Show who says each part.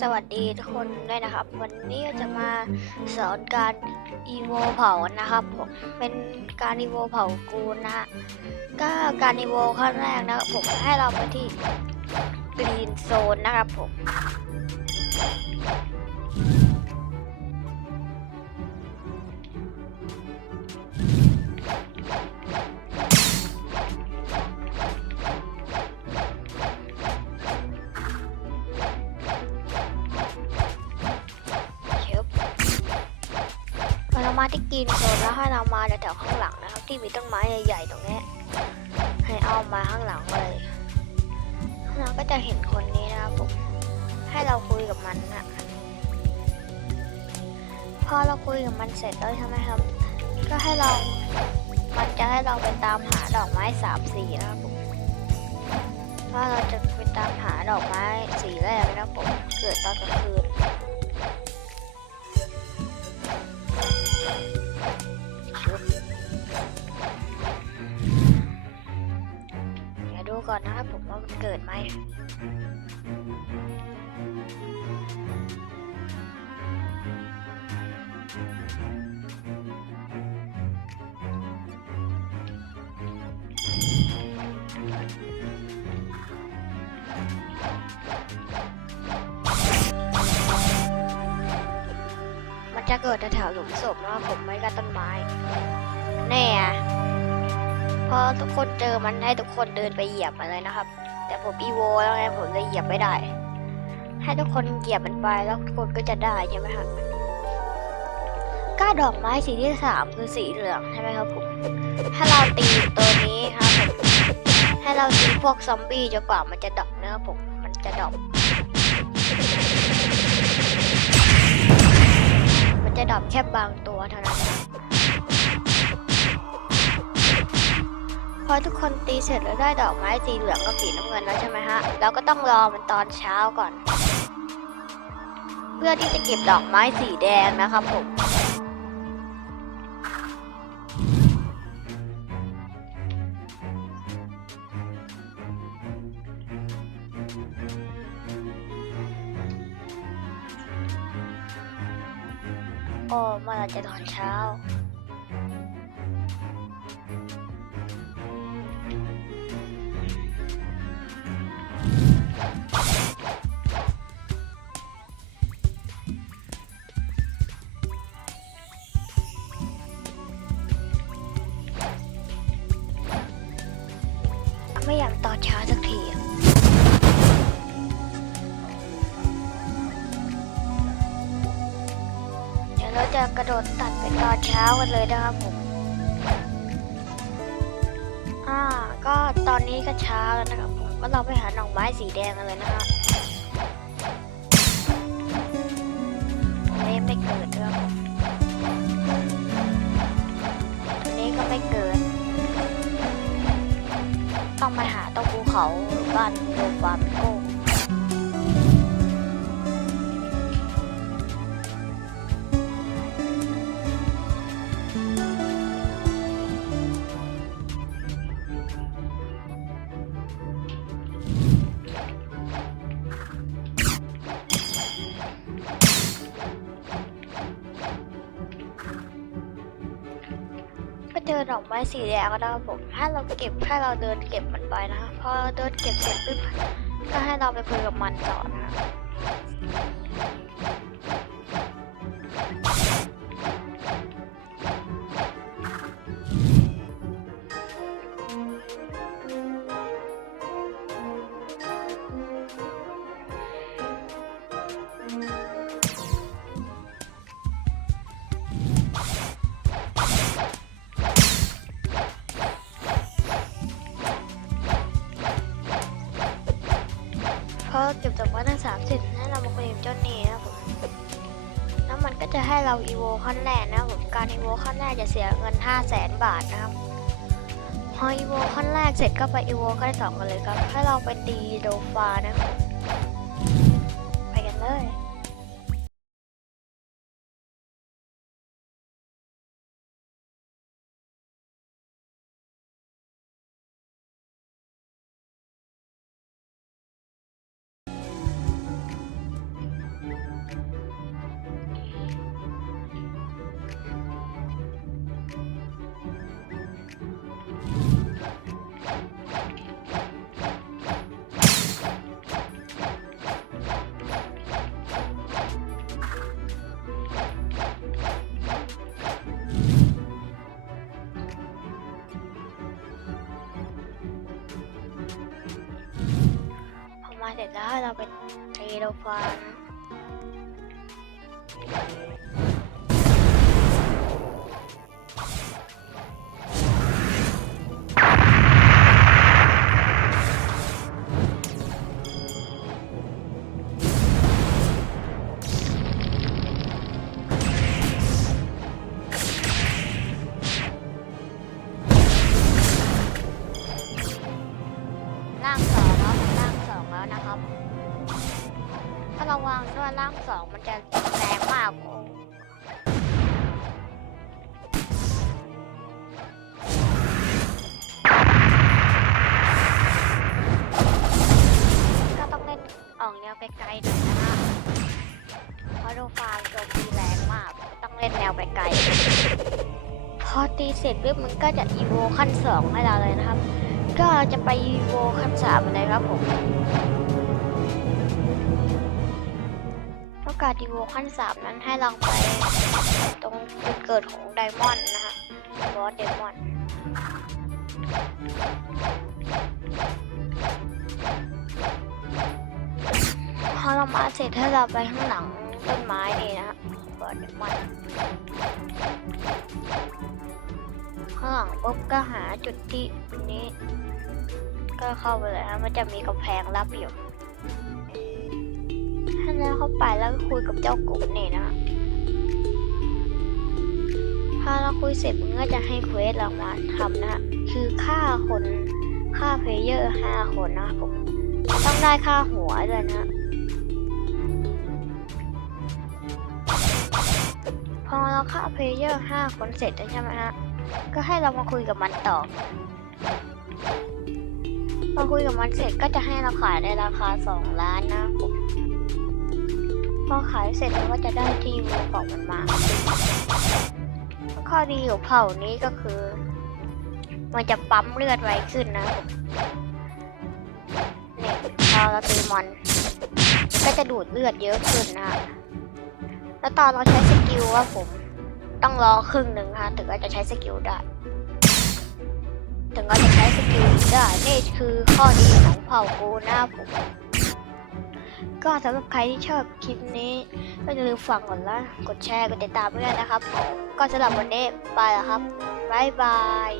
Speaker 1: สวัสดีทุกคนด้วยนะครับ วันนี้จะมาสอนการอีโวเผานะครับผมเป็นการอีโวเผากูนนะฮะก็การอีโวขั้นแรกนะครับผมให้เราไปที่กรีนโซนนะครับผม ที่กรีนโซนแล้วให้เรามาแถวๆข้างหลังนะครับ ที่มีต้นไม้ใหญ่ๆตรงนี้ให้เอามาข้างหลังเลยเราก็จะเห็นคนนี้นะครับผมให้เราคุยกับมันนะพอเราคุยกับมันเสร็จแล้วใช่ไหมครับ ก็ให้เรา มันจะให้เราไปตามหาดอกไม้สามสีนะครับผมเพราะเราจะไปตามหาดอกไม้สีแรกนะครับผมเกิดตอนกลางคืน อนนะครับผมว่ามันเกิดไหมมันจะเกิดแถวหลุมศพนะครับผมไม่ก็ต้นไม้แน่อะ พอทุกคนเจอมันให้ทุกคนเดินไปเหยียบมันเลยนะครับ แต่ผมอีโวแล้วไงผมเลยเหยียบไม่ได้ ให้ทุกคนเหยียบมันไปแล้วทุกคนก็จะได้ใช่ไหมครับก้าดอกไม้สีที่สามคือสีเหลืองใช่ไหมครับผมถ้าเราตีตัวนี้ครับผมให้เราตีพวกซอมบี้จนกว่ามันจะดอกเนะครับผมมันจะดอกมันจะดอกแค่บางตัวเท่านั้น พอทุกคนตีเสร็จแล้วได้ดอกไม้สีเหลืองกับสีน้ำเงินแล้วใช่ไหมฮะ เราก็ต้องรอมันตอนเช้าก่อน เพื่อที่จะเก็บดอกไม้สีแดงนะครับผมโอ้มื่อไหรจะตอนเช้า ตอนเช้าสักทีอะเดี๋ยวเราจะกระโดดตัดไปตอนเช้ากันเลยนะครับผม อ่า ก็ตอนนี้ก็เช้าแล้วนะครับผม ก็เราไปหาหน่องไม้สีแดงกันเลยนะครับอันนี้ไม่เกิดด้วยครับ เขาบ้านโกฟาร์มโก เจอดอกไม้สีแดงก็ได้ผม ถ้าเราเก็บถ้าเราเดินเก็บมันไปนะฮะพอเดินเก็บเสร็จปุ๊บก็ให้เราไปคุยกับมันต่อนะฮะ พอเก็บดอกไม้ทั้งสามเสร็จให้เรามาคุยกับเจ้านี้นะผมแล้วมันก็จะให้เราอีโวขั้นแรกนะครับผมการอีโวขั้นแรกจะเสียเงินห้าแสนบาทนะครับพออีโวขั้นแรกเสร็จก็ไปอีโวขั้นที่สองกันเลยครับ ให้เราไปตีโดฟานะครับไปกันเลย เสร็จแล้วให้เราไปตีโลฟาน แล้วนะครับถ้าระวังด้วยร่างสองมันจะแรงมากก็ต้องเล่นออกแนวไกลๆหน่อยนะฮะเพราะโดฟาร์มโจมตีแรงมาก ต้องเล่นแนวไกลๆพอตีเสร็จปุ๊บมันก็จะอีโวขั้นสองให้เราเลยนะครับ ก็จะไปอีโวขั้นสามเลยครับผม การอีโวขั้นสามนั้นให้ลองไปตรงจุดเกิดของไดมอนด์นะฮะบอสไดมอนด์พอเรามาเสร็จให้เราไปข้างหลังต้นไม้นี่นะฮะบอสไดมอนด์ข้างหลังปุ๊บก็หาจุดที่นี้ ก็เข้าไปเลยฮะมันจะมีกำแพงรับอยู่ ถ้าแล้วเข้าไปแล้วคุยกับเจ้ากบนี่ยนะฮะพอเราคุยเสร็จมันก็จะให้เควสเรามาทำนะฮะคือฆ่าคนฆ่าเพลเยอร์ห้าคนนะผม ต้องได้ค่าหัวด้วยนะฮะพอเราฆ่าเพลเยอร์ห้าคนเสร็จแล้วใช่ไหมฮะ ก็ให้เรามาคุยกับมันต่อพอคุยกับมันเสร็จก็จะให้เราขายในราคาสองล้านนะผม พอขายเสร็จเราก็จะได้ที่มือของมันมา ข้อดีของเผ่านี้ก็คือ มันจะปั๊มเลือดไวขึ้นนะเนี่ยพอเราตีมอน ก็จะดูดเลือดเยอะขึ้นนะแล้วตอนเราใช้สกิลว่าผมต้องรอครึ่งหนึ่งค่ะถึงเราจะใช้สกิลได้ ถึงเราจะใช้สกิลได้ นี่คือข้อดีของเผ่ากูนะผม ก็สำหรับใครที่ชอบคลิปนี้ ก็อย่าลืมฝากกดไลค์กดแชร์ กดติดตามด้วยนะครับ ก็สำหรับวันนี้ไปแล้วครับ บ๊ายบาย